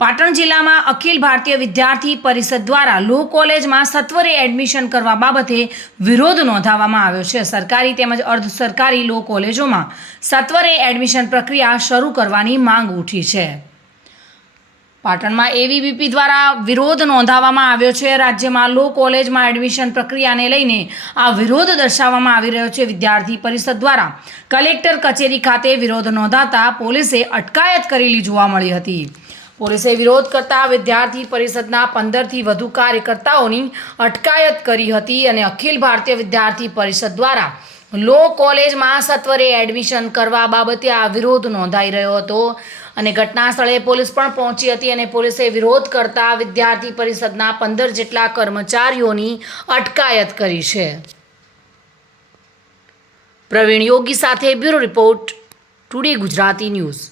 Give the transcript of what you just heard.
પાટણ જિલ્લામાં અખિલ ભારતીય વિદ્યાર્થી પરિષદ દ્વારા લો કોલેજમાં સત્વરે એડમિશન કરવા બાબતે વિરોધ નોંધાવવામાં આવ્યો છે। સરકારી તેમજ અર્ધ સરકારી લો કોલેજોમાં સત્વરે એડમિશન પ્રક્રિયા શરૂ કરવાની માંગ ઉઠી છે। પાટણમાં એબીવીપી દ્વારા વિરોધ નોંધાવવામાં આવ્યો છે। રાજ્યમાં લો કોલેજમાં એડમિશન પ્રક્રિયાને લઈને આ વિરોધ દર્શાવવામાં આવી રહ્યો છે। વિદ્યાર્થી પરિષદ દ્વારા કલેક્ટર કચેરી ખાતે વિરોધ નોંધાતા પોલીસે અટકાયત કરેલી જોવા મળી હતી। પોલીસે વિરોધ કરતા વિદ્યાર્થી પરિષદના 15થી વધુ કાર્યકર્તાઓની અટકાયત કરી હતી અને અખિલ ભારતીય વિદ્યાર્થી પરિષદ દ્વારા લો કોલેજમાં સત્વરે એડમિશન કરવા બાબતે આ વિરોધ નોંધાઈ રહ્યો હતો અને ઘટના સ્થળે પોલીસ પણ પહોંચી હતી અને પોલીસે વિરોધ કરતા વિદ્યાર્થી પરિષદના 15 જેટલા કર્મચારીઓની અટકાયત કરી છે। પ્રવીણ યોગી સાથે bureau report, today Gujarati news.